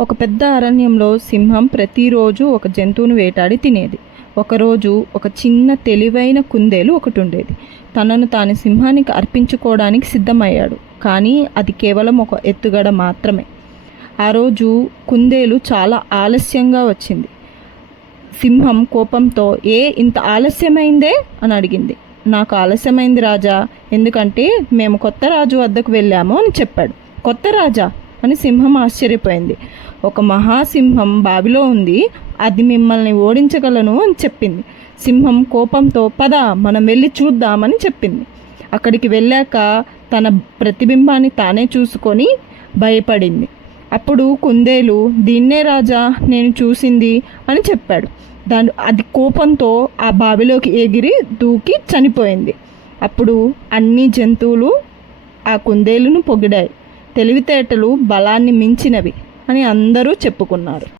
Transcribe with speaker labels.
Speaker 1: ఒక పెద్ద అరణ్యంలో సింహం ప్రతిరోజు ఒక జంతువును వేటాడి తినేది. ఒకరోజు ఒక చిన్న తెలివైన కుందేలు ఒకటి ఉండేది తనను తాను సింహానికి అర్పించుకోవడానికి సిద్ధమయ్యాడు కానీ అది కేవలం ఒక ఎత్తుగడ మాత్రమే. ఆ రోజు కుందేలు చాలా ఆలస్యంగా వచ్చింది. సింహం కోపంతో ఏ ఇంత ఆలస్యమైందే? అని అడిగింది. నాకు ఆలస్యమైంది రాజా ఎందుకంటే మేము కొత్త రాజు వద్దకు వెళ్ళాము అని చెప్పాడు. కొత్త రాజా? అని సింహం ఆశ్చర్యపోయింది. ఒక మహాసింహం బావిలో ఉంది అది మిమ్మల్ని ఓడించగలను అని చెప్పింది. సింహం కోపంతో పద మనం వెళ్ళి చూద్దామని చెప్పింది. అక్కడికి వెళ్ళాక తన ప్రతిబింబాన్ని తానే చూసుకొని భయపడింది. అప్పుడు కుందేలు దీన్నే రాజా నేను చూసింది అని చెప్పాడు. దాని అది కోపంతో ఆ బావిలోకి ఎగిరి దూకి చనిపోయింది. అప్పుడు అన్ని జంతువులు ఆ కుందేలును పొగిడాయి. తెలివితేటలు బలాన్ని మించినవి అని అందరూ చెప్పుకున్నారు.